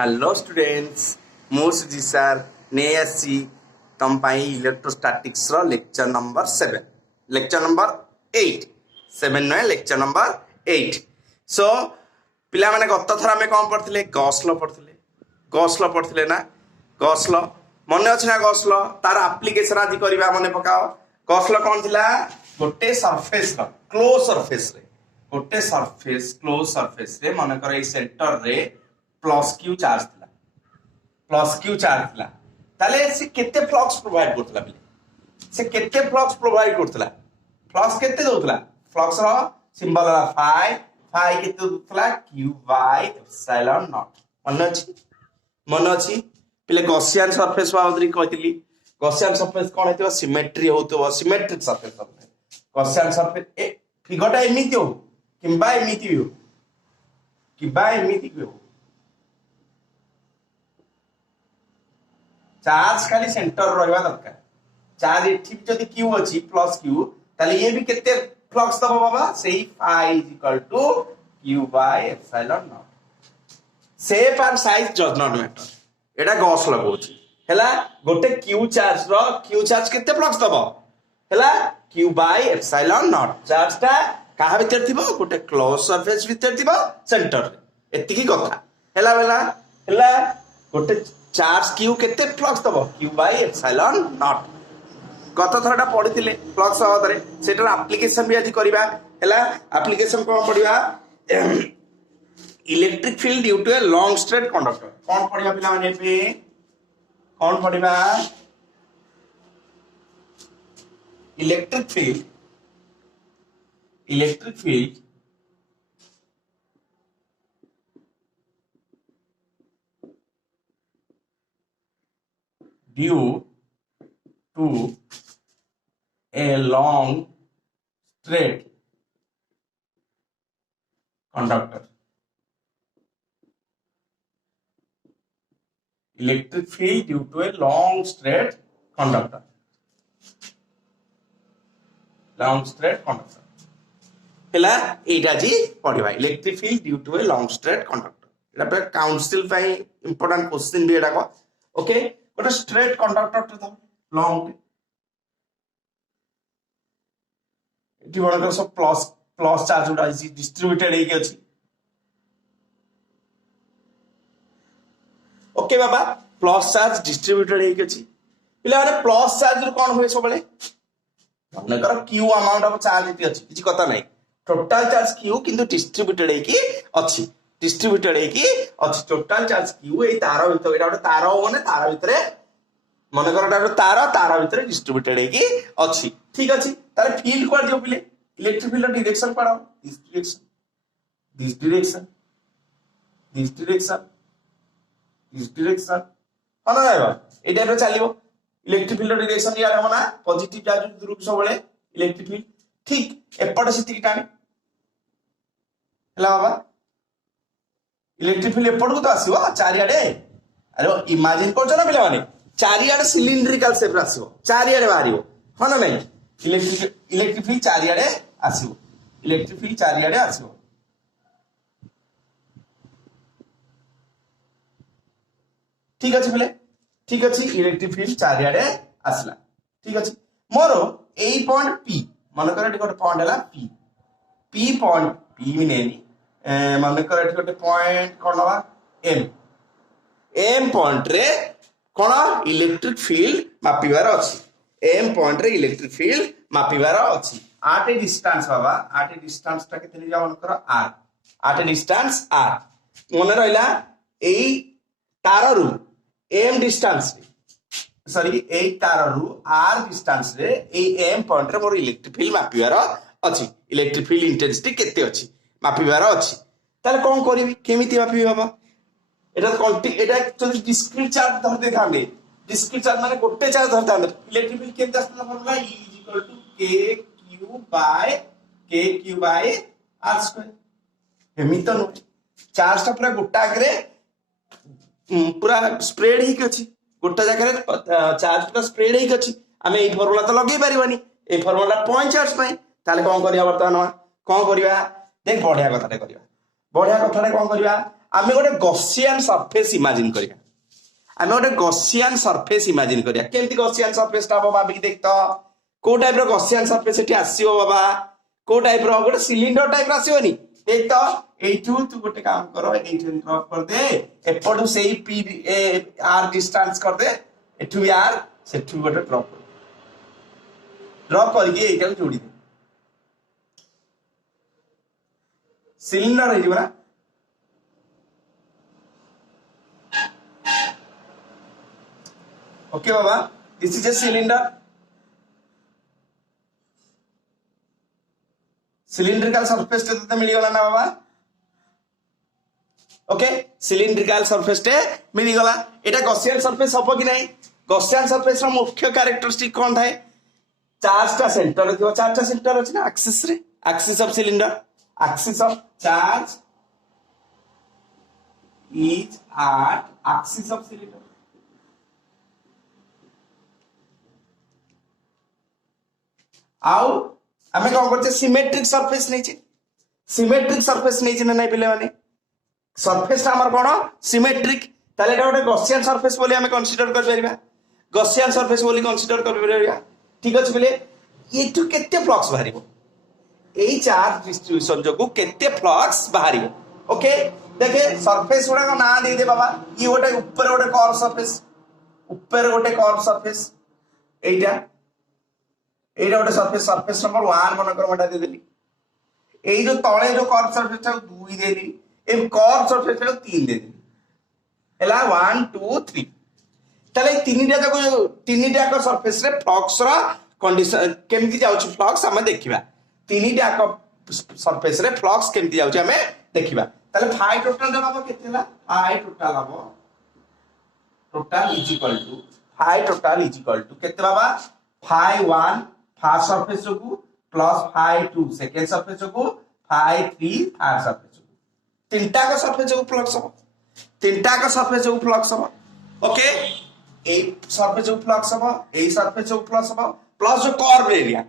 Hello students मु सुजी sir ने आसी तुम पाई इलेक्ट्रोस्टैटिक्स रो lecture number 7 lecture number 8 7 no lecture number 8 so पिला माने गत थरा में कौन पढ़थिले गॉस लॉ पढ़थिले ना गॉस लॉ मने अछि ना गॉस लॉ तार एप्लीकेशन आदि करबा मने पकाओ गॉस लॉ कौन थिला गोटे सरफेस रो क्लोज सरफेस रे गोटे सरफेस क्लोज सरफेस रे माने कर ए सेंटर रे प्लस क्यू चार्ज थिला ताले से केते फ्लक्स प्रोवाइड करथला बिले से केते फ्लक्स प्रोवाइड करथला फ्लक्स केते दोथला फ्लक्स रो सिंबल रा फाई केते दोथला q बाय एप्सिलॉन नॉट मन अछि पिले गॉसियन सरफेस बाउंड्री कहतिली गॉसियन सरफेस कोन हेतिबो सिमेट्री होतबो सिमेट्रिक सरफेस गॉसियन सरफेस ए फिगरटा एमिति हो किबा एमिति हो चार्ज खाली सेंटर रहबा दरकार चार्ज एठी जदी q अछि प्लस q ताले ये भी केते फ्लक्स दबो बाबा सेही phi q by epsilon naught shape and size does not matter Etah Gauss लगोछि हैला गोटे q चार्ज केते फ्लक्स दबो हैला q by epsilon naught charge ता काहा भीतर थिबो गोटे क्लोज सरफेस भीतर थिबो सेंटर रे एतिकी कथा हैला गोटे चार्ज q केते फ्लक्स दबो q by epsilon naught गत थरटा पढिथिले फ्लक्स बाबदरे सेटर एप्लीकेशन भी आज करिबा हैला एप्लीकेशन कोन पढिबा electric field due to a long straight conductor कोन पढिबा पिला माने पे कोन पढिबा electric field due to a long straight conductor. Electric field due to a long straight conductor. Long straight conductor. हेला एटा जी पढिबा electric field due to a long straight conductor एटा पे काउंसिल पाई इंपोर्टेंट क्वेश्चन भी एटा को ओके गोटे straight conductor तो लॉन्ग एटी बडकर सब plus charge Uda is distributed हेके अछि ओके बाबा प्लस चार्ज डिस्ट्रीब्यूटेड हेके अछि पिला माने प्लस चार्ज रो कोन होय सबले मनकर q अमाउंट ऑफ चार्ज इति अछि किछि कथा नै टोटल चार्ज q किंतु डिस्ट्रीब्यूटेड हेकी अछि टोटल चार्ज q ए तार भीतर एटा तार होने तार भीतर मन कर तार भीतर डिस्ट्रीब्यूटेड हेकी अछि ठीक अछि तारे फील्ड क्वाड जो पिले electric field direction Padhao this direction हना आइबा ए टाइप रे चलिबो इलेक्ट्रिक फील्ड डायरेक्शन या हमना पॉजिटिव चार्ज दूर सबले इलेक्ट्रिक फील्ड ठीक एपट सिति टाणी हला बाबा इलेक्ट्रिक फील्ड एपट को तो आसीबो चारियाडे अरे इमेजिन करछ ना पिला माने चारियाडे सिलिंड्रिकल शेप आसीबो चारियाडे बाहरिबो हना नै इलेक्ट्रिक फील्ड चारियाडे आसीबो ठीक अछि पिले ठीक अछि इलेक्ट्रिक फील्ड चारियाडे आसला ठीक अछि मोर ए पॉइंट p मन करे गोटे पॉइंट हला p पॉइंट p मिनेनी मन करे गोटे पॉइंट कोनवा m पॉइंट रे कोन इलेक्ट्रिक फील्ड मापिबार अछि m पॉइंट रे इलेक्ट्रिक फील्ड मापिबार अछि आट a distance Baba art a distance ता केते जा मन कर r at a distance r मन रहला एई तार रु m डिस्टेंस सॉरी ए तार रु r डिस्टेंस रे ए m पॉइंट रे मोर इलेक्ट्रिक फील्ड मापिबार अछि इलेक्ट्रिक फील्ड इंटेंसिटी केते अछि मापिबार अछि ताले कोन करिवि केमिति मापिबि बाबा एटा एक्चुअली डिस्क्रीट चार्ज धर दे थांगे डिस्क्रीट चार्ज माने गोटे चार्ज धर थांगे इलेक्ट्रिक फील्ड केते आस्ता formula E kq by r square एमिति तो चार्ज ता पूरा गोटा आगरे पूरा स्प्रेड ही अछि गोटा जगह चार्ज पूरा स्प्रेड ही अछि हमें ए फार्मूला तो लगे परिबानी ए फार्मूला पॉइंट चार्ज पई ताले कोन करिया वर्तमान कोन करिया देख बढ़िया कथाटे करिया बढ़िया कथाटे कोन करिया आमे गोटे गॉसियन सरफेस इमेजिन करिया आमे गोटे गॉसियन सरफेस इमेजिन करिया केमती गॉसियन सरफेस ता बाबा भाभी देख तो को टाइप रो गॉसियन सरफेस एठी आसीओ बाबा को टाइप रो गोटे सिलिंडर टाइप आसीओनी देख तो एठू तू गोटे काम करो एठू ड्रॉप कर दे एपडू सेही पी आर डिस्टेंस कर दे एठू आर सेठू गोटे ड्रॉप करके एटा जोड़ी दे सिलिंडर है ना okay Baba this is a cylindrical surface टे मिल गला ना बाबा ओके सिलिंड्रिकल सरफेस टे मिल गला एटा गॉसियन सरफेस हबो कि नहीं गॉसियन सरफेस रो मुख्य कैरेक्टरिस्टिक कोन थाए चार्ज टा सेंटर थियो चार्ज टा सेंटर अछि ना axis of cylinder axis of charge is at axis of cylinder आउ आमे कौन करछे सिमेट्रिक सरफेस नहीं ना पिले माने सरफेस ता हमर कोन सिमेट्रिक ताले एटा गोटे गॉसियन सरफेस बोली हमें कंसीडर कर परिबा गॉसियन सरफेस बोली कंसीडर कर परिबा ठीक अछि पिले एटू केते फ्लक्स बाहरिबो एई चार्ज डिस्ट्रीब्यूशन जोगु केते फ्लक्स बाहरिबो ओके देखे सरफेस गुडा को ना दे दे बाबा ये गोटे ऊपर गोटे कर्व सरफेस एटा गोटे सरफेस नंबर 1 मन कर मटा दे देली एई जो तळे जो कर्व सरफेस ता 2 देली ए कर्व सरफेस ता 3 दे देली एला 1 2 3 तले तीनटा को सरफेस रे फ्लक्स रा कंडीशन केमति जाउछ फ्लक्स हम देखिबा तीनटा को सरफेस रे फ्लक्स केमति जाउछ हमें देखिबा ताले फाई टोटल जब बाबा केते ला फाई टोटल हबो टोटल इज इक्वल टू केते बाबा फाई 1 फर्स्ट सरफेस जोगु प्लस फाई 2 सेकंड सरफेस जोगु फाई 3 थर्ड सरफेस जोगु तीनटा का सरफेस जोगु फ्लक्स हबो ओके ए सरफेस जोगु फ्लक्स हबो ए सरफेस जोगु फ्लक्स हबो प्लस जो कर्व एरिया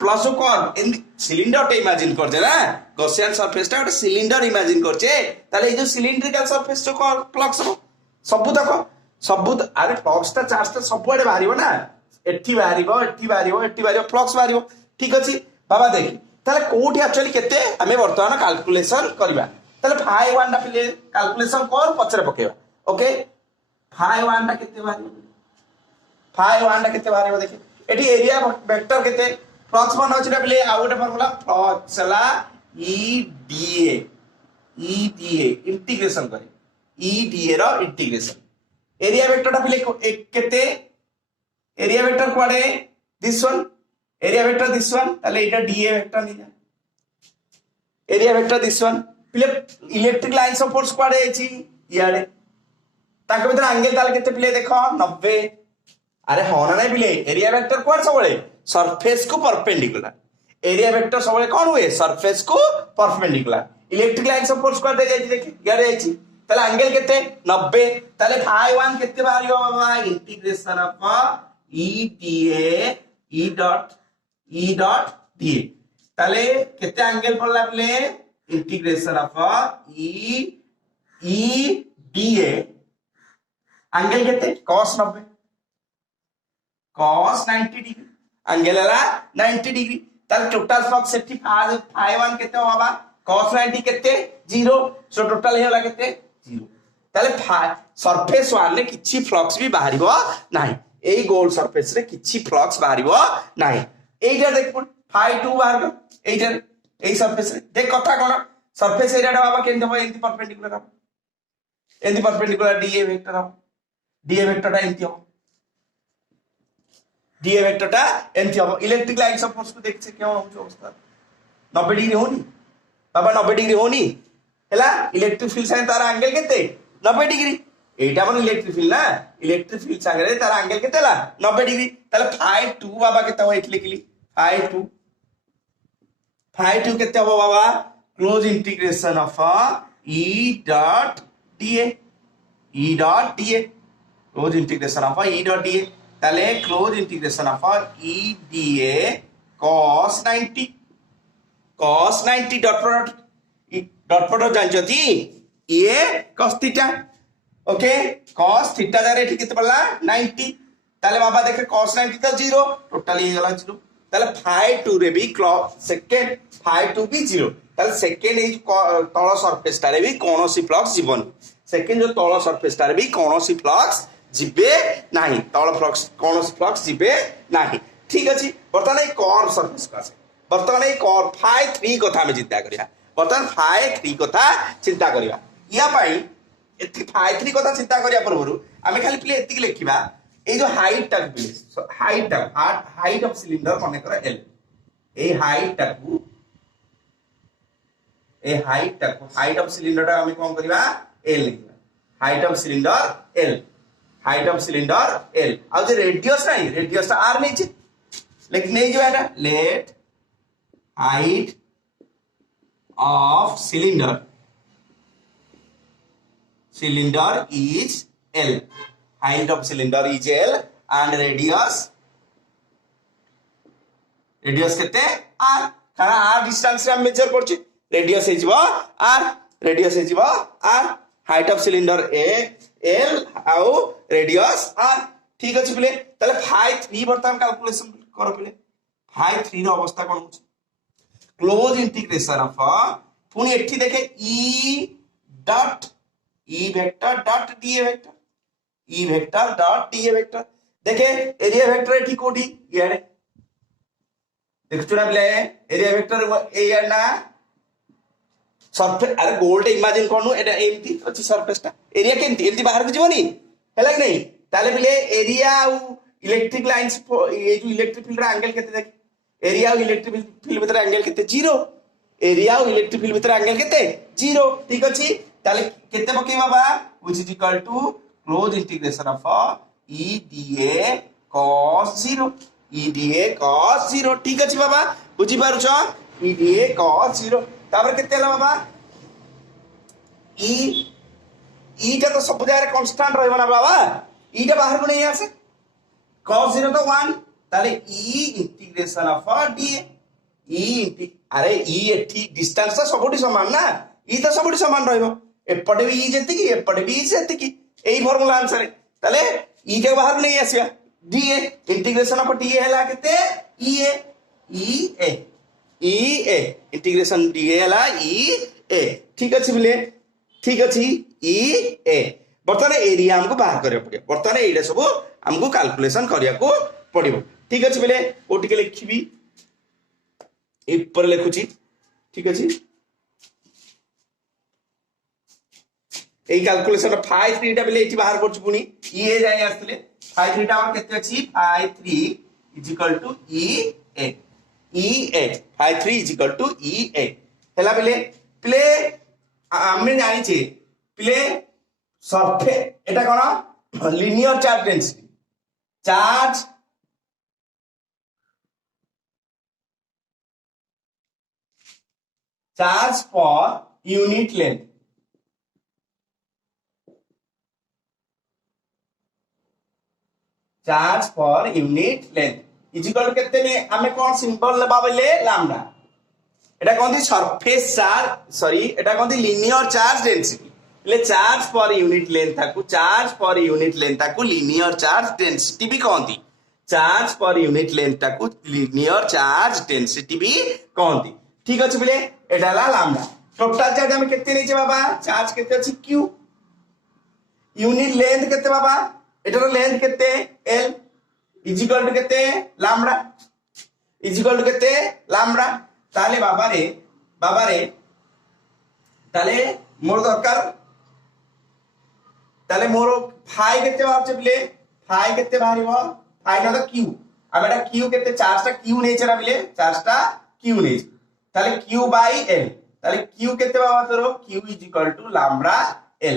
प्लस कौन इन सिलिंडर टे इमेजिन करछे ना गॉसियन सरफेस टा सिलिंडर इमेजिन करछे ताले ए जो सिलिंड्रिकल सरफेस जो फ्लक्स हो सबु अरे फ्लक्स ता चार्ज ता सबुआडे बाहरिबो ना एठी बाहरिबो फ्लक्स बाहरिबो ठीक अछि बाबा देखि ताले कोठी एक्चुअली केते हमें वर्तमान कैलकुलेशन करबा ताले फाई 1 टा पिले कैलकुलेशन कर पछरे पकेबा ओके फाई 1 टा केते बाहरिबो देखि एठी एरिया वेक्टर केते फ्लक्स बन होछि पिले आ गोटे फार्मूला फ्लक्स हला ईडीए इंटीग्रेशन करे ईडीए रो इंटीग्रेशन एरिया वेक्टर ता पिले केते एरिया वेक्टर कोडे दिस वन ताले एटा डीए वेक्टर नि जा एरिया वेक्टर दिस वन पिले इलेक्ट्रिक लाइन्स ऑफ फोर्स कोडे अछि याडे ताके भीतर एंगल ताले केते पिले देखो 90 अरे होना नहीं पिले एरिया वेक्टर कोड सबले सरफेस को परपेंडिकुलर एरिया वेक्टर सबले कोन हुए सरफेस को perpendicular electric lines of force कोड दे जाई देखि याडे आइछि ताले एंगल केते 90 ताले फाई 1 केते बाहरियो बाबा integration of E dot d ताले केते एंगल पड़ला प्ले integration of E d angle केते cos 90 cos 90 डिग्री एंगल हला 90 डिग्री ताले टोटल फ्लक्स सेठी फाई 1 केते हो बाबा cos 90 केते 0 सो टोटल हेला केते 0 ताले सरफेस 1 रे किछि फ्लक्स भी बाहरिबो नाही एई गोल सरफेस रे किछि फ्लक्स बाहरिबो नाही एइटा देख फाई 2 बाहर एइटा एई सरफेस रे देख कथा कोन सरफेस एरिया बाबा केंति हो एंति परपेंडिकुलर डीए वेक्टर हो डीए वेक्टर ता एंति हो डीए वेक्टर ता एंति हो इलेक्ट्रिक लाइन्स ऑफ फोर्स को देख से क्यों हो अवस्था 90 डिग्री होनी बाबा 90 डिग्री होनी हैला इलेक्ट्रिक फील्ड से तार एंगल केते 90 डिग्री एटा मन इलेक्ट्रिक फील्ड ना इलेक्ट्रिक फील्ड संगे तार एंगल केते ला 90 डिग्री ताले फाई 2 बाबा केते हो एटली लिखली फाई 2 केते हो बाबा close integration of E dot dA close integration of E dot dA ताले close integration of E dA cos 90 dot product जानछथि ये cos थीटा ओके cos थीटा जारे एठी केते पड़ला 90 ताले बाबा देखे cos 90 तो 0 टोटली हे गला 0 ताले phi 2 रे भी सेकंड phi 2 भी 0 ताले सेकंड ए तळ सरफेस टारे भी कोनोसी फ्लक्स जीवन सेकंड जो तळ सरफेस टारे भी कोनोसी फ्लक्स जिबे नाही तळ फ्लक्स कोनोसी फ्लक्स जिबे नाही ठीक अछि वर्तमान ए कर्व सरफेस का आसे वर्तमान ए कर्व phi 3 कथा हम चिंता करिया वर्तमान phi 3 कथा चिंता करिया या पाई एथि phi 3 कथा चिंता करिया पूर्व आमे खाली प्ले एति लिखिबा ए जो हाइट तक प्लीज हाइट ऑफ सिलिंडर माने कर एल ए हाइट ऑफ सिलिंडर टा हमें कोन करबा एल लिखबा हाइट ऑफ सिलिंडर एल आ जे रेडियस टा आर नहीं छै लेकिन नहीं जो है ना let height of cylinder is L height of cylinder is L and radius केते R कारण R डिस्टेंस रे मेजर करछि रेडियस हे जिवो R height of cylinder L आउ रेडियस R ठीक अछि प्ले तले phi 3 वर्तमान कैलकुलेशन करो प्ले phi 3 रो अवस्था कोन होछि क्लोज इंटीग्रेशन ऑफ पुनी एठी देखे E dot E vector dot dA vector देखे एरिया वेक्टर एठी कोठी यारे देख चुना बले एरिया वेक्टर ए ना सरफेस अरे गोल्ड इमेजिन करनु एटा एमती अछि सरफेस टा एरिया केमती एमती बाहर को जीवनी हैला कि नहीं ताले बले एरिया और इलेक्ट्रिक लाइंस ये जो इलेक्ट्रिक फील्ड रा एंगल केते देख एरिया और इलेक्ट्रिक फील्ड भीतर एंगल केते 0 एरिया और इलेक्ट्रिक फील्ड भीतर एंगल केते 0 ठीक अछि ताले केते पके बाबा which is equal to close integration of E dA cos 0 ठीक अछि बाबा बुझी पारु छ E dA cos 0 तापर केते ला बाबा E टा तो सब जगह कांस्टेंट रहबो ना बाबा E टा बाहर को नहीं आसे cos 0 तो 1 ताले E इंटीग्रेशन ऑफ dA अरे E एठी डिस्टेंस तो सबोटी समान ना E तो सबोटी समान रहबो एपटे भी E जेति की एपटे भी E जेति की एई फार्मूला आंसर है ताले E के बाहर नहीं आसिया dA इंटीग्रेशन ऑफ dA हला केते EA इंटीग्रेशन dA हला EA ठीक अछि बोले ठीक अछि EA बर्तमान एरिया हमको बाहर करिया पड़े बर्तमान एइडा सब हमको कैलकुलेशन करिया को पड़िबो ठीक अछि बोले ओ टिके लिखिबी ऊपर लिखुची ठीक अछि ए कैलकुलेशन phi 3 टा बेले एठी बाहर करछु पुनी EA जाय आस्तले phi 3 टा और केते अछि phi 3 is equal to EA phi 3 is equal to EA हला बेले प्ले हमने जानि छी प्ले सरफे एटा कोन linear charge density charge per unit length charge per unit length is equal to केते ने हमें कोन सिंबल लेबा बेले लैम्डा एटा कोन दी सरफेस चार्ज सॉरी एटा कोन दी लिनियर चार्ज डेंसिटी ले चार्ज पर यूनिट लेंथ ताकू लिनियर चार्ज डेंसिटी भी कहंती चार्ज पर यूनिट लेंथ ताकू लिनियर चार्ज डेंसिटी भी कहंती ठीक अछि बोले एटा ला लैम्डा टोटल चार्ज हम केते नै छै बाबा चार्ज केते अछि q यूनिट लेंथ केते बाबा एटार लेंथ केते l इज इक्वल टू केते लैम्डा इज इक्वल टू केते लैम्डा ताले बाबा रे ताले मोर दरकार ताले मोर फाई केते बाहर चले फाई केते बाहरिबो फाई ना तो q अब एटा q केते चार्ज टा q नै छरा बिले चार्ज टा q नै ताले q बाय l ताले q केते बाबा तोरो q is equal to lambda l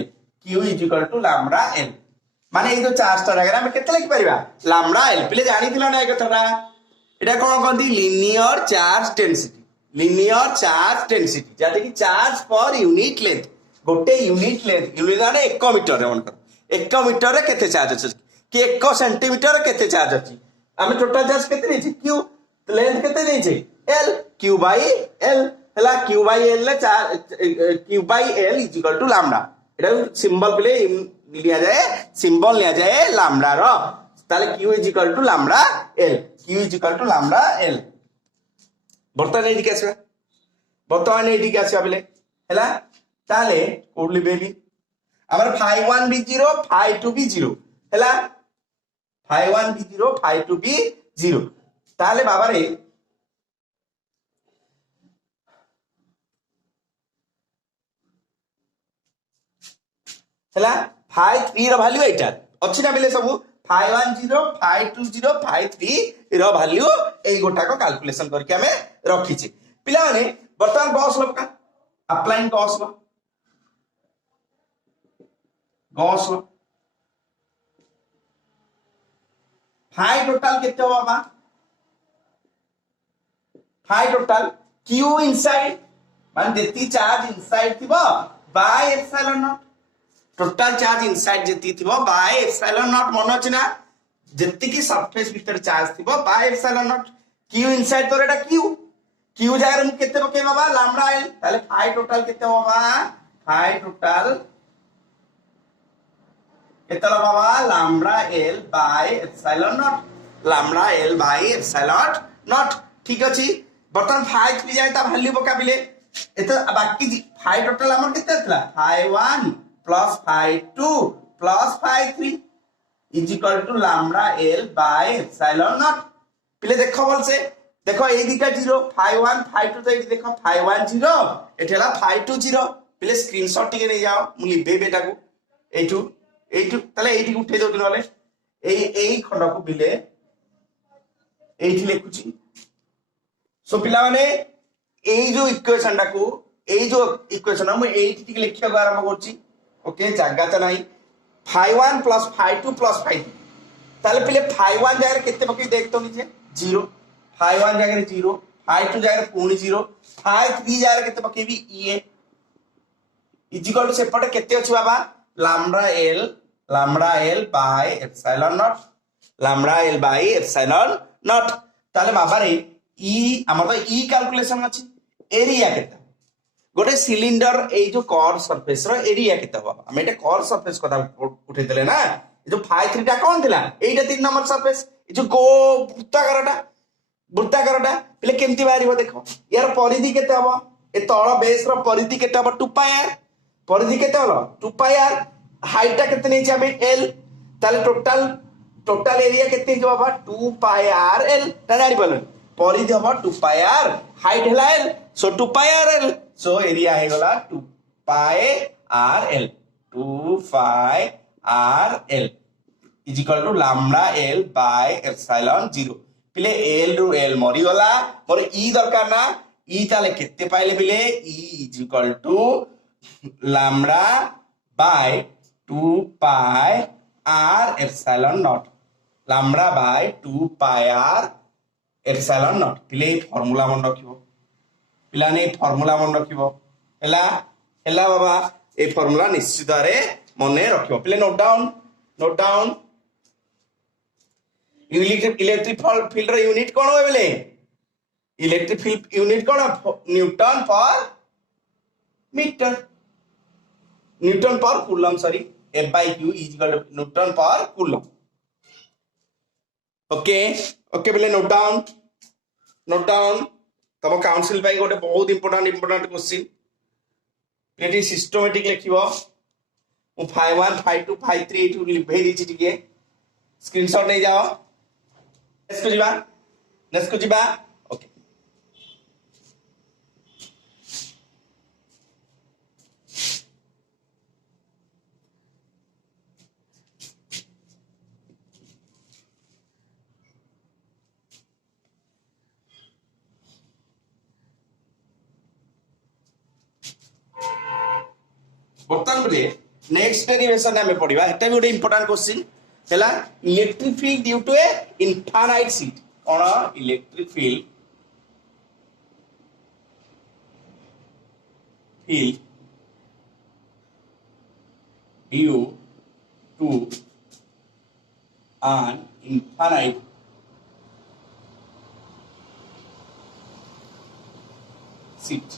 माने ए जो चार्ज टा जगह हम केते लिखि परिबा लैम्डा l पहिले जानि दिला ना कथाटा एटा कोन कहंती लिनियर चार्ज डेंसिटी जाते कि चार्ज पर यूनिट लेंथ गोटे यूनिट लेंथ माने 1 मीटर रे मन कर 1 मीटर रे केते चार्ज अछि कि 1 सेंटीमीटर रे केते चार्ज अछि हम टोटल चार्ज केते नै छै q लेंथ केते नै छै l q बाय l ହେଲା q by l ରେ q by l is equal to lambda এটা সিম্বল বলে লিয়া যায় সিম্বল লিয়া যায় lambda র তাহলে q is equal to lambda l q is equal to lambda l বর্তমানে এদিকে আসবে বর্তমানে এদিকে আসবে বলে ହେଲା তাহলে কোড লিখবি আমার phi 1 be 0 phi 2 be 0 ହେଲା phi 1 be 0 phi 2 be 0 তাহলে বাবারে ହେଲା phi 3 ର ভ্যালু এইটা ଅଛି না বেলে ସବୁ phi 1 0 phi 2 0 phi 3 ର ভ্যালু এই গোটাକ ক্যালকুলেশন করকে আমি রখিছি পিলা মানে বর্তমান গস ল পকা অ্যাপ্লাইং গস ল phi total কেতে হবে বাবা phi total q inside মানে যেতি চার্জ ইনসাইড থিব by epsilon naught total charge inside जेती थिबो बाय एप्सिलॉन नॉट मन अछि ना जेती की सरफेस भीतर चार्ज थिबो by epsilon naught q inside तो एटा क्यू जागर मु केते पके बाबा लैम्डा एल ताले फाई टोटल केते बाबा फाई टोटल केते बाबा lambda L by epsilon not lambda L by epsilon naught ठीक अछि बर्तन फाई 3 जाय ता वैल्यू पका बिले एते बाकी फाई टोटल हमर केते थला phi 1 plus phi 2 plus phi 3 is equal to lambda L by epsilon naught पिले देखो बोल से देखो ए दिका 0 phi 1 phi 2 तो एठी देखो phi 1 0 एठी हला phi 2 0 पिले स्क्रीनशॉट टिके नै जाओ मु लिबे बेटा को एठू तले एठी उठे दो नले एई खंड को बिले एठी लिखुची सो पिला माने एई जो इक्वेशन टा को एई जो इक्वेशन मु एठी टिके लिखिया आरंभ करची ओके जागा तो नहीं phi 1 plus phi 2 plus phi 3 ताले पहले phi 1 जगह केते पके देख तो नीचे 0 phi 1 जगह 0 phi 2 जगह पूर्ण 0 phi 3 जगह केते पके भी e इज इक्वल टू सेपटे केते अछि बाबा lambda l by epsilon naught lambda l by epsilon naught ताले बाबा रे e हमर तो e कैलकुलेशन अछि एरिया केते गोटे सिलिंडर ए जो कर्व सरफेस रो एरिया केते हो हम एटा कर्व सरफेस कथा उठै देले ना ए जो phi 3 टा कोन थिला एटा 3 नंबर सरफेस ए जो वृत्ताकारटा पले केमती बारिबो देखो यार परिधि केते हो ए तळ बेस रो परिधि केते हो 2 पाई r परिधि केते हो 2 पाई r हाइट टा केते नै छै l ताले टोटल एरिया केते जो बाबा 2 पाई r l ता जानि बोलन परिधि हो 2 पाई r हाइट हला l so 2 pi r l so area है गला 2 pi r l 2 pi r l is equal to lambda l by epsilon 0 पिले l रु l मरि गला मोर e दरकार ना e ताले केते पाइले पिले e is equal to lambda by 2 pi r epsilon not lambda by 2 pi r epsilon not पिले फार्मूला मन रखिबो पिलाने फार्मूला मन रखिबो हैला बाबा ए फार्मूला निश्चित रे मने रखिबो पिले नोट डाउन इलेक्ट्रिक फील्ड रो यूनिट कोन होय बेले इलेक्ट्रिक फील्ड यूनिट कोन न्यूटन पर मीटर न्यूटन पर coulomb sorry F by Q is equal to Newton पर कूलम ओके बेले नोट डाउन तम काउंसिल पाई गोटे बहुत इंपोर्टेंट क्वेश्चन एटी सिस्टमैटिक लिखिबो मु phi 1 phi 2 phi 3 एटू लिखै दिछि टिके स्क्रीनशॉट नै जाओ नेक्स्ट को जिबा ओके बर्तमान बले नेक्स्ट डेरिवेशन हमें पढ़िबा एटा भी गोटे इंपोर्टेंट क्वेश्चन हैला electric field due to a infinite sheet कोन electric field due to an infinite sheet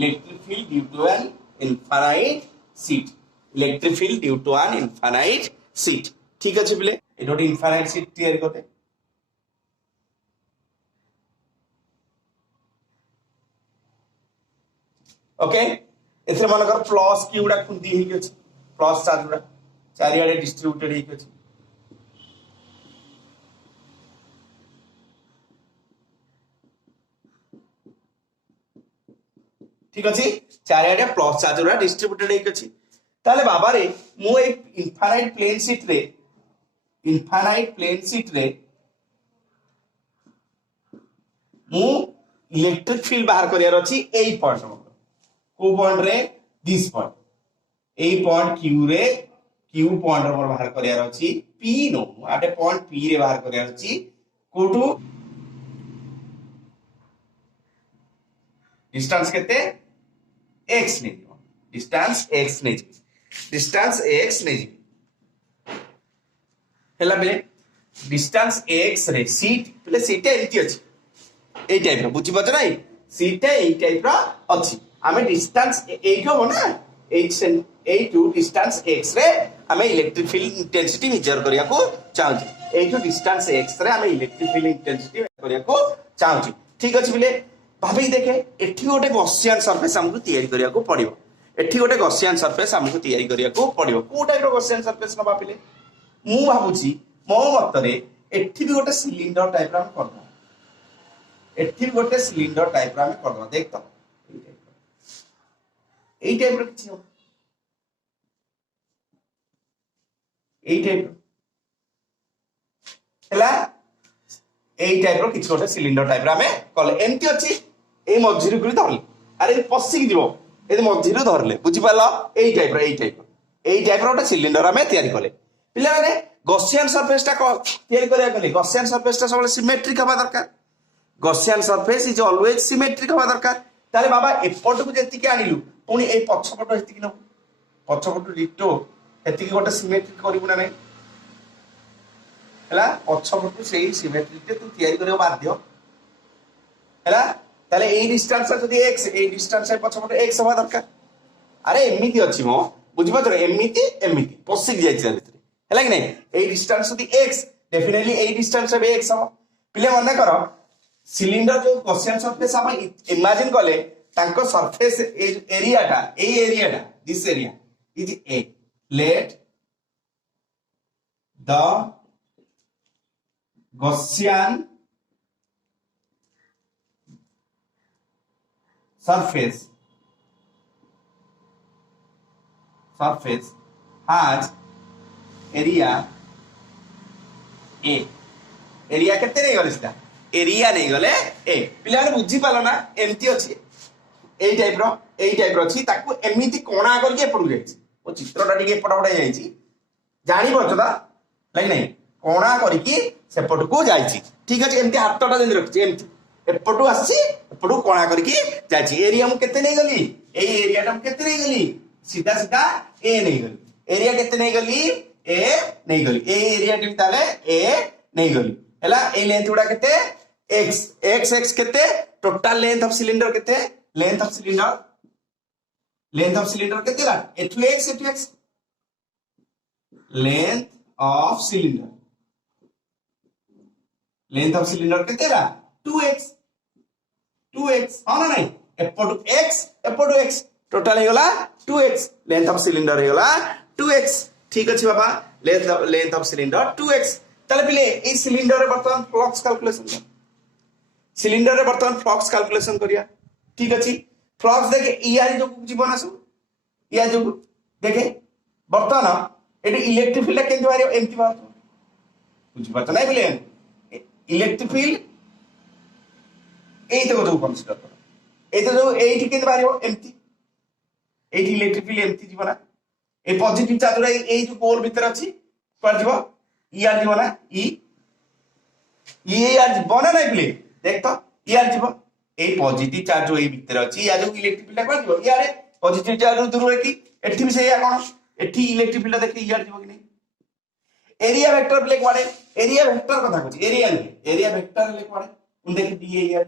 electric field due to an infinite sheet, electric field due to an infinite sheet. ठीक अच्छे पिले ये गोटे इनफाइनाइट सीट तैयारी करते। Okay एथरे मनकर प्लस क्यू गुडा खुंदी हेकी अछि, प्लस चार्ज गुडा चारिआडे डिस्ट्रीब्यूटेड हेकी अछि। ठीक अच्छे चारिआडे प्लस चार्ज गुडा डिस्ट्रीब्यूटेड हेकी अछि। ताले बाबा रे मु ए इनफाइनाइट प्लेन शीट रे, इनफाइनाइट प्लेन शीट रे मु इलेक्ट्रिक फील्ड बाहर करियार अछि एई पॉइंट को पॉइंट रे this point AE point Q रे, क्यू पॉइंट रे मोर बाहर करियार अछि पी नो आटे पॉइंट पी रे बाहर करियार अछि कोटू डिस्टेंस केते x ने डिस्टेंस x ने डिस्टेंस x ने हेला बेले डिस्टेंस x रे सीट पले सीट एंती अछि ए टाइप रो बुझी पछ नाही सीट ए टाइप रो अछि आमे डिस्टेंस एट हो ना एट टू डिस्टेंस x रे आमे इलेक्ट्रिक फील्ड इंटेंसिटी मेजर करिया को चाहू एट टू डिस्टेंस x रे आमे इलेक्ट्रिक फील्ड इंटेंसिटी करिया को चाहू। ठीक अछि बेले भाबी देखे एठी गोटे गॉसियन सरफेस हमकु तैयारी करिया को पड़िबो, एठी गोटे गॉसियन सरफेस हमकु तैयारी करिया को पड़िबो को टाइप रो गॉसियन सरफेस न भाबिले मु भाबुची मो मतरे एठी भी गोटे सिलिंडर टाइप रा करबो, एठी भी गोटे सिलिंडर टाइप रा करबो देख तो एई टाइप रो किछि हो एई टाइप हला एई टाइप रो किछि गोटे सिलिंडर टाइप रा में कले एमती अछि ए मझिरु गुली धरले अरे पसिक दिबो ए मझिरु धरले बुझि पाला एई टाइप रो गोटे सिलिंडर हमें तैयारी कले पिले माने गॉसियन सरफेस ता तैयारी करिया कले गॉसियन सरफेस ता सब सिमेट्रिक हवा दरकार, Gaussian surface is always symmetric हवा दरकार। ताले बाबा एपट को जेति के आनिलु पुनी ए पछपट हेति कि न पछपट डिटो हेति कि गोटे सिमेट्रिक करिबु ना नै हला पछपट सेही सिमेट्रिक ते तू तैयारी करियो बाध्य हला ताले ए डिस्टेंस जदी x ए डिस्टेंस पछपट x हवा दरकार। अरे एमिति अछि मो बुझि पाछो एमिति एमिति पसिक जाय छै भितरे हला कि नै ए डिस्टेंस जदी x डेफिनेटली ए डिस्टेंस बे x हो पिले मन करो सिलिंडर जो गॉसियन सरफेस हम इमेजिन कले तांको surface area this area is a let the Gaussian surface has area a area केते नै गले सिदा एरिया नै गले ए पिला ने बुझी पालो ना एमती अछि एई टाइप रो अछि ताकू एमिति कोणा करके एपडू जाईछि ओ चित्रटा टिके एपडा जाईछि जानि परछदा लाइ नै कोणा करके सेपट को जाईछि। ठीक अछि एमती हातटा जंदी रखछि एमती एपटू आसी एपटू कोणा करके जाईछि एरिया मु केते नै गली ए एरिया टा केते नै गली सीधा सीधा ए नै गली एरिया केते नै गली ए नै गली ए एरिया टिम ताले ए नै गली हला ए लेंथ उडा केते x केते टोटल लेंथ ऑफ सिलिंडर केते लेंथ ऑफ सिलिंडर केते ला एटू x लेंथ ऑफ सिलिंडर केते ला 2x हां ना नहीं एपटू x टोटल हे गला 2x लेंथ ऑफ सिलिंडर हे गला 2x। ठीक अछि बाबा लेंथ ऑफ सिलिंडर 2x ताले पिले ए सिलिंडर रे बर्तमान फ्लक्स कैलकुलेशन करिया। ठीक अछि फ्लक्स देखे इआर जो जीवन आसु या जो देखे बर्तमान एटी इलेक्ट्रिक फील्ड केंति बारियो एमति बार बुझि पता नै पिले इलेक्ट्रिक फील्ड एई तो जो कंसीडर कर एई तो जो एटी केंति बारियो एमति एटी इलेक्ट्रिक फील्ड एमति जीवना ए पॉजिटिव चार्ज रे एई जो कोर भीतर अछि पर जीव इआर जीव ना इआर जीव ना नै पिले देख तो इआर जीव ए पॉजिटिव चार्ज जो ए भीतर अछि या जो इलेक्ट्रिक फील्ड कर जीव इआर पॉजिटिव चार्ज दूर रे की एठी भी सेया कोन एठी इलेक्ट्रिक फील्ड देखे इआर जीव कि नै एरिया वेक्टर ब्लैक वाले एरिया वेक्टर कथा कहछि एरिया वेक्टर ब्लैक वाले उन देखे डी इआर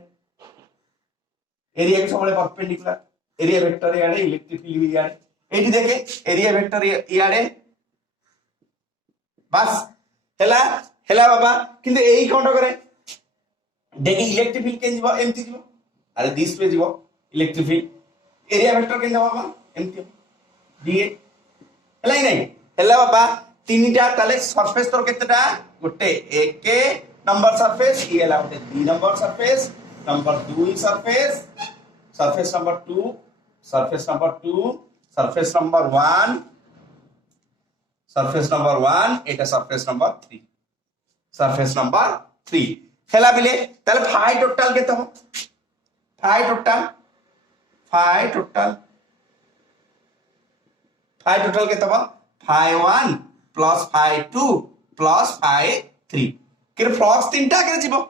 एरिया के सबले परपेंडिकुलर एरिया वेक्टर इयाडे इलेक्ट्रिक फील्ड इयाडे एठी देखे एरिया वेक्टर इयाडे बस हेला हेला बाबा किंतु एई खंड करे देखि इलेक्ट्रिक फील्ड के जीवो एमती जीवो अरे दिस पे जीवो इलेक्ट्रिक फील्ड एरिया वेक्टर के बाबा एमती डीए हेला ही नहीं हेला बाबा तीनटा ताले सरफेस तोर केतेटा गोटे एक नंबर सरफेस ये हेला गोटे 2 number surface number 2 surface surface number 2 surface number 2 surface number 1 surface number 1 एटा सरफेस नंबर 3 सरफेस नंबर 3 हेला बिले ताले फाई टोटल केते हो फाई टोटल केते हो phi 1 plus phi 2 plus phi 3 के फ्लक्स तीनटा के जीवो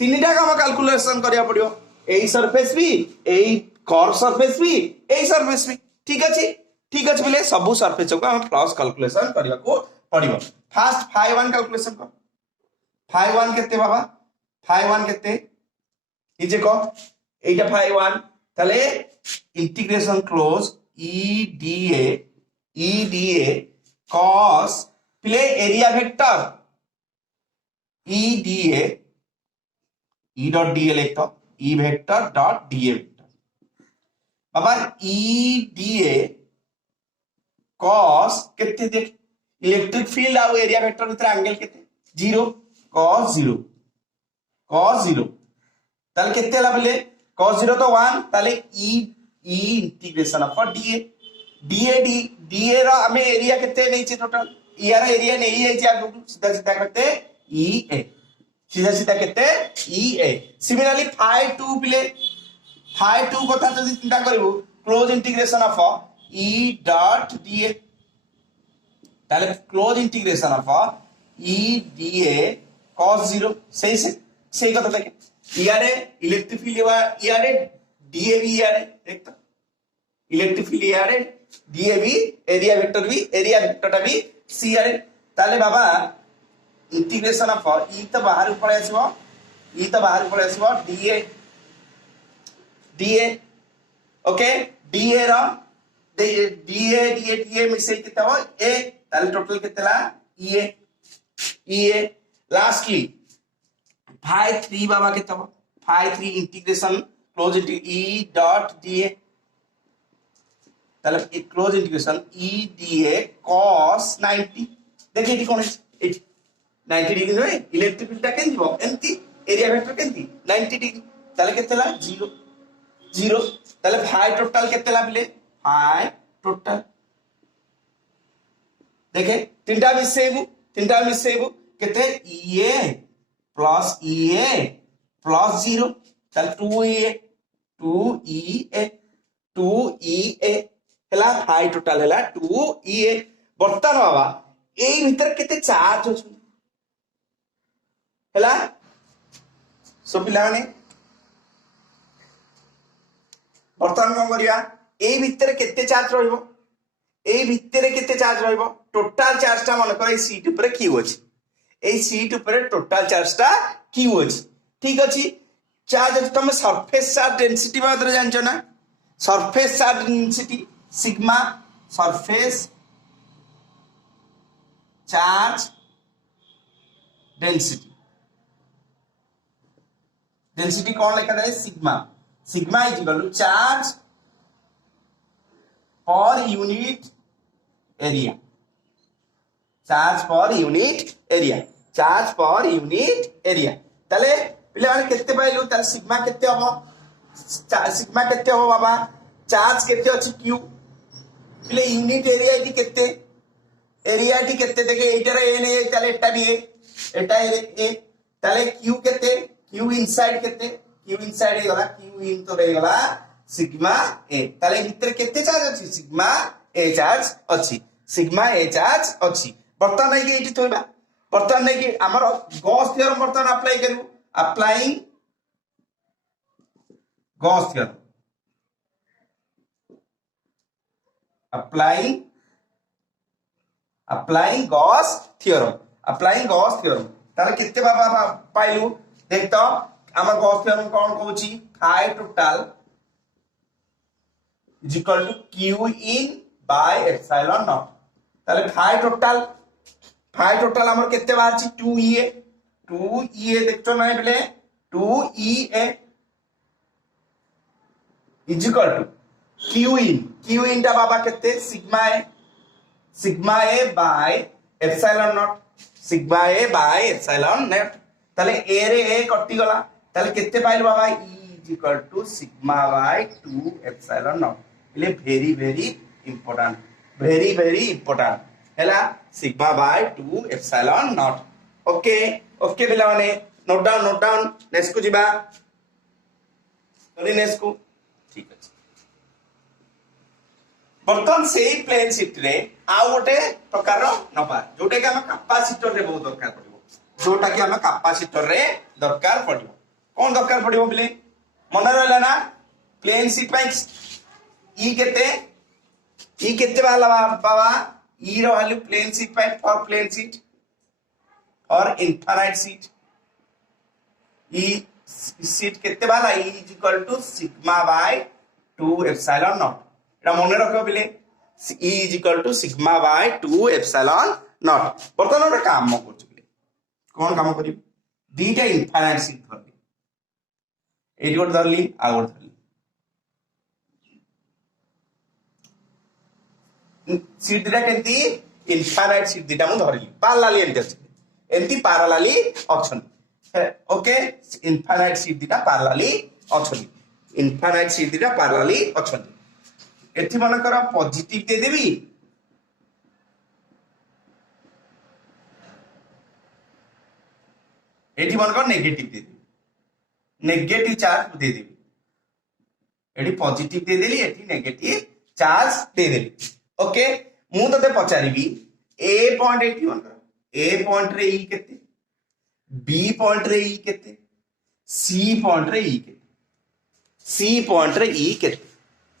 तीनटा का हम कैलकुलेशन करिया पड़ियो एई सरफेस भी एई कर्व सरफेस भी एई सरफेस भी ठीक अछि बिले सब सरफेस को हम फ्लक्स कैलकुलेशन करिया को पड़ियो फर्स्ट फाई 1 कैलकुलेशन कर फाई 1 केते बाबा फाई 1 केते इजे को एटा फाई 1 तले इंटीग्रेशन क्लोज ईडीए cos प्ले area vector E dA E dot dA लिख तो E vector dot dA vector बाबा ईडीए cos केते देख इलेक्ट्रिक फील्ड आ एरिया वेक्टर भीतर एंगल केते 0 cos 0 ताले केते ला बोले cos 0 तो 1 ताले ई इंटीग्रेशन ऑफ डीए रा हमें एरिया केते नहीं छि टोटल यार एरिया नहीं है जी सीधा सीधा करते ई ए सीधा सीधा केते ई ए सिमिलरली फाई 2 बिले फाई 2 कथा जदी चिंता करबो close integration of E dot dA ताले close integration of E dA cos 0 सही कथा देखे यारे इलेक्ट्रिक फील्ड यारे डीए भी यारे देख तो इलेक्ट्रिक फील्ड यारे डीए भी एरिया वेक्टर भी सी यारे ताले बाबा इंटीग्रेशन ऑफ ई तो बाहर पड़े आसीबो डीए ओके डीए रा डीए मिसे कितना हो ए ताले टोटल कितना ई लास्टली फाई 3 बाबा कितना हो phi 3 integration close E dot dA ताले close integration E dA cos 90 देखिए एटी कोन 90 डिग्री रे इलेक्ट्रिक फील्ड केन दिबो एंती एरिया वेक्टर केंती 90 डिग्री ताले केतेला 0 ताले फाई टोटल केतेला बिले फाई टोटल देखे तीनटा मिसेबु केते ईए प्लस 0 ताले 2ईए हला फाई टोटल हला 2ईए बर्तन बाबा एई भीतर केते चार्ज अछि हला सो पिला माने बर्तन कोन करिया एई भीतर केते चार्ज रहइबो एई भीतर केते चार्ज रहइबो टोटल चार्ज ता मन कर सीट ऊपर क्यू अछि एई सीट ऊपर टोटल चार्ज ता क्यू अछि ठीक अछि चार्ज तुम सरफेस चार्ज डेंसिटी बारे जानछो ना surface charge density sigma surface charge density कौन लिखा था sigma is equal to charge per unit area ताले पिले माने केते पाइलु ताले सिग्मा केते हो बाबा चार्ज केते अछि क्यू पिले यूनिट एरिया केते देखे एटा रे ए नै ताले एटा भी एटा ए ताले क्यू केते क्यू इनसाइड गला क्यू इन तो रे गला सिग्मा ए ताले भीतर केते चार्ज अछि सिग्मा ए चार्ज अछि बर्तन नै कि एटी थोइबा बर्तन नै कि हमर गॉस थ्योरम बर्तन अप्लाई करू applying Gauss theorem applying Gauss theorem तारे केते बाबा पाइलु देख तो हमर गॉस थ्योरम कोन कहूची phi total is equal to q in by epsilon naught ताले फाई टोटल हमर केते बाहर छी 2EA देखतो नै बेले 2EA is equal to q in टा बाबा केते sigma A by epsilon naught ताले ए रे ए कटि गला ताले केते pile Baba is equal to sigma by 2 epsilon naught इले वेरी इंपोर्टेंट हैला sigma by 2 epsilon naught okay बेला माने नोट डाउन नेक्स्ट को जिबा नेक्स्ट को ठीक अछि बर्तन से प्लेन शीट रे आ गोटे प्रकार नबा जोटा कि हम कैपेसिटर रे बहुत दरकार पड़िबो जोटा कि हम कैपेसिटर रे दरकार पड़िबो कोन दरकार पड़िबो बिले मन रहला ना प्लेन शीट पै ई केते वाला बाबा ई रो वैल्यू प्लेन शीट पै फॉर प्लेन शीट और इनफाइनाइट शीट ई शीट केते वाला E is equal to sigma by 2 epsilon not एटा मने रखो बिले E is equal to sigma by 2 epsilon not बर्तन ओटा काम करछु बिले कोन काम करी दीटा इनफाइनाइट शीट धरली एडी गोट धरली आ गोट धरली शीट दिटा केंती इनफाइनाइट शीट दिटा मु धरली एमती parallelly option okay infinite sheet दिटा पैरेलली ऑप्शन एथि मन कर पॉजिटिव दे देबी एथि मन कर नेगेटिव दे देबी नेगेटिव चार्ज दे देबी एथि पॉजिटिव दे देली एथि नेगेटिव चार्ज दे देली ओके मु तते पचारिबी ए पॉइंट एथि मन कर ए पॉइंट रे ई केते बी पॉइंट रे ई केते सी पॉइंट रे ई केते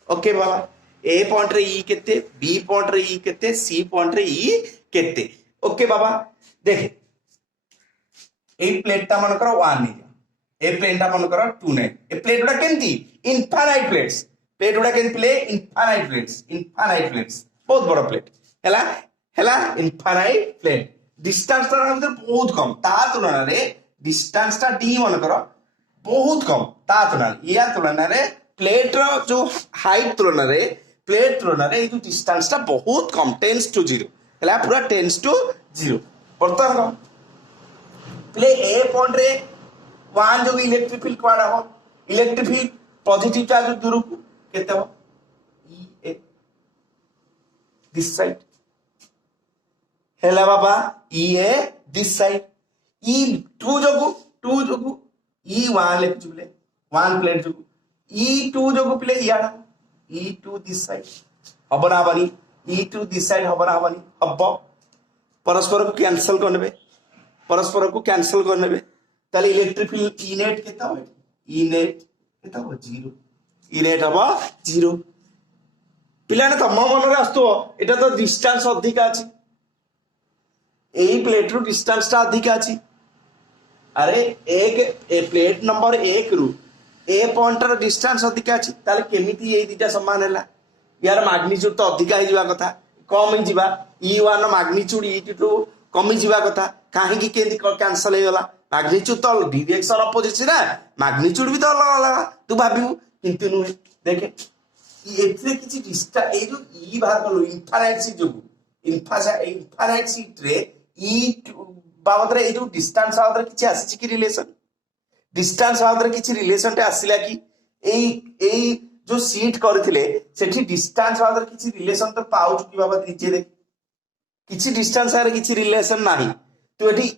ओके बाबा ए पॉइंट रे ई केते बी पॉइंट रे ई केते सी पॉइंट रे ई केते ओके बाबा देखे ए प्लेट ता मन करो 1 नहीं ए प्लेट ता मन करो 2 नहीं ए प्लेट उडा केंती इनफाइनाइट प्लेट्स प्लेट उडा केन प्ले इनफाइनाइट प्लेट्स बहुत बड़ा प्लेट हैला इनफाइनाइट प्लेट डिस्टेंस ता बहुत कम ता तुलना रे डिस्टेंस ता डी मन करो बहुत कम ता तुलना रे प्लेट रो जो हाइट तुलना रे जो डिस्टेंस ता बहुत कम टेंस टू 0 हैला पूरा टेंस टू 0 बर्तन को प्ले ए पॉइंट रे 1 जो इलेक्ट्रिक फील्ड क्वाडा हो इलेक्ट्रिक फील्ड पॉजिटिव चार्ज दूर को केते हो ई ए दिस साइड हैला बाबा ई ए दिस साइड ई 2 जोगु ई 1 लेख जुले 1 प्लेट जोगु ई 2 जोगु प्ले याडा ई 2 दिस साइड हबना बनी ई 2 दिस साइड हबना बनी हब परस्पर को कैंसिल करनेबे ताले इलेक्ट्रिक फील्ड ई नेट केता हो ई नेट केता हो 0 ई नेट हबो 0 पिलाने तम मन रे आस्तो एटा तो डिस्टेंस अधिक अछि एई प्लेट रो डिस्टेंस ता अधिक अछि अरे एक ए प्लेट नंबर 1 रु ए पॉइंट रो डिस्टेंस अधिक अछि ताले केमिति एई दिटा समान हैला यार मैग्नीट्यूड तो अधिक हे जिबा कथा कम हे जिबा e1 मैग्नीट्यूड e2 कम हे जिबा कथा काहे की केंदी कैंसिल हे गला मैग्नीट्यूड तो डायरेक्शन अपोजिट छी ना मैग्नीट्यूड भी तो अलग तू भाबिबू किंतु नु देखे एथरे किछि डिस्टेंस ए जो ई बाहर कलो इनफाइनाइट शीट जो इनफाइनाइट शीट रे ई बाबद रे ए जो डिस्टेंस बाबद किछि आसी कि डिस्टेंस बाबद किछि रिलेशन टे आसिला कि एई जो सीट करथिले सेठी डिस्टेंस बाबद किछि रिलेशन तो पाउच कि बाबद निचे देख किछि डिस्टेंस आरे किछि रिलेशन नाही तो एठी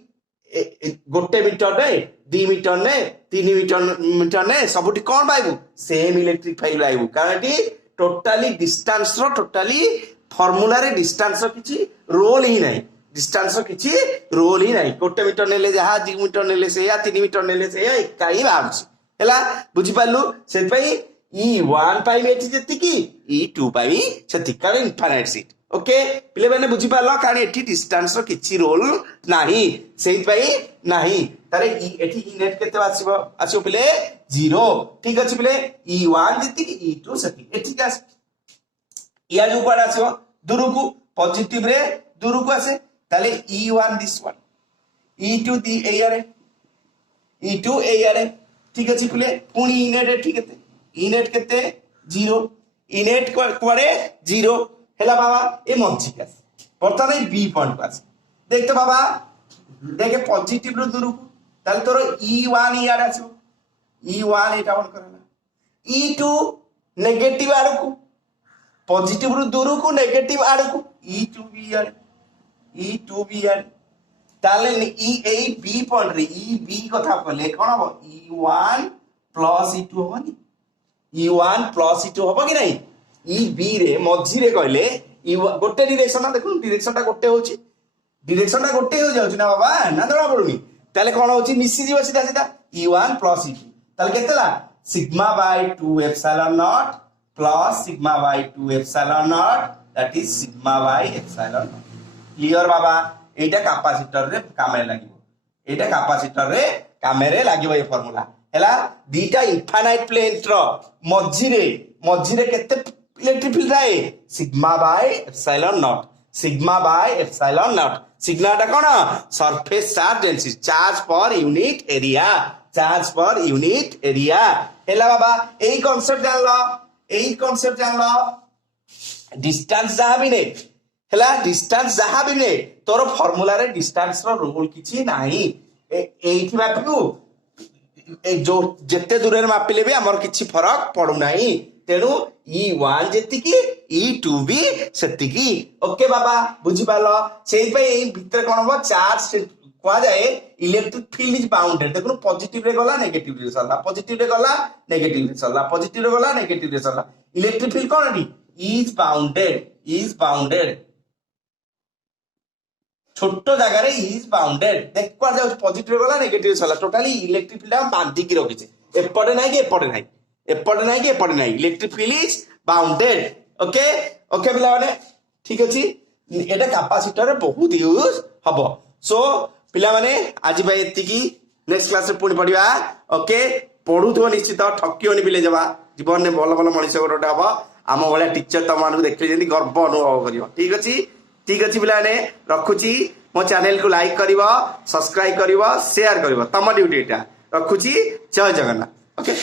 1 मीटर ने 2 मीटर ने 3 मीटर ने सबुठी कोन पाइबू सेम इलेक्ट्रिक फाइल पाइबू कारण एठी टोटली डिस्टेंस रो टोटली फार्मूला रे डिस्टेंस रो किछि रोल ही नाही डिस्टेंस रो किछि रोल ही नाही 1 मीटर नेले जहा 2 मीटर नेले से या 3 मीटर नेले से या एकाई बाबुची हैला बुझी पालु से पई E1 पाइबे एठी जति की E2 पाइबे सेति कारण इनफाइनाइट शीट ओके पिले माने बुझी पालो कारण एठी डिस्टेंस रो किछि रोल नाही सेहि पई नाही तारे एठी ई नेट केते आसीबो पिले 0 ठीक अछि पिले E1 जति की E2 सेति एठी का या जो कुआडे आसीबो दूर को पॉजिटिव रे दूर को आसे ताले E1 this one E2 the एयारे E2 एयारे ठीक अछि कुले पुनी इनेट एठी केते इनेट केते 0 इनेट कुआडे 0 हेला बाबा ए मंची के बर्तमान ए बी पॉइंट पास देख तो बाबा देखे पॉजिटिव रो दूर को ताले तोर E1 इयारे आसीबो E1 एटा वन करला E2 नेगेटिव आड़ को पॉजिटिव रु दूर को नेगेटिव आड़ को E2 भी आड़ E2 भी आड़ ताले ए बी पॉइंट रे ई बी कथा कहले कोन हो E1 प्लस E2 होनी E1 प्लस E2 होबो कि नहीं ई बी रे मझी रे कहले गोटे डायरेक्शन देखो डायरेक्शन टा गोटे होची डायरेक्शन टा गोटे हो जाउची ना बाबा ना दड़ा पड़ुनी ताले कोन होची मिसी जीव सीधा सीधा E1 प्लस E2 ताले केतला sigma by 2 epsilon nought plus sigma by 2 epsilon nought that is sigma by epsilon nought clear बाबा एटा कैपेसिटर रे कामे लागिवो एटा कैपेसिटर रे कामे रे लागिवो ए फार्मूला हैला दीटा इनफाइनाइट प्लेन रो मझी रे केते इलेक्ट्रिक फील्ड राए sigma by epsilon nought sigma by epsilon nought sigma टा कोन surface charge density charge per unit area हैला बाबा एई कांसेप्ट जान लो डिस्टेंस जहा भी ने हैला डिस्टेंस जहा भी ने तोर फार्मूला रे डिस्टेंस रो रूल किछि नाही एठी मापिबू जो जेते दूर रे मापिले भी हमर किछि फरक पडु नाही तेनु E1 जेति की E2 भी सेति की ओके बाबा बुझी पालो सेई पे एई भीतर कोन हो चार्ज कोआ जाए इलेक्ट्रिक फील्ड इज बाउंडेड देखो पॉजिटिव रे गला नेगेटिव रे सरला पॉजिटिव रे गला नेगेटिव रे सरला पॉजिटिव रे गला नेगेटिव रे सरला इलेक्ट्रिक फील्ड कोन नी इज बाउंडेड छोटो जगह रे इज बाउंडेड देख पर जाउ पॉजिटिव रे गला नेगेटिव रे सरला टोटली इलेक्ट्रिक फील्ड हम बांधी की रखिছে एपटे नाही कि एपटे नाही electric field is bounded okay बिला माने ठीक अछि एटा कैपेसिटर रे बहुत यूज हबो सो पिला माने आज भाई एतिकी नेक्स्ट क्लास रे पुणी पढ़िबा ओके पढुथो निश्चित ठकियोनी पिले जबा जीवन में भल भल मनुष्य गोटे हबो आम भलिया टीचर तुम मानू देखले जेंति गर्व अनुभव करियो ठीक अछि पिला माने रखुची मो चैनल को लाइक करिवो सब्सक्राइब करिवो शेयर करिवो तम ड्यूटी एटा रखुची जय जगन्नाथ ओके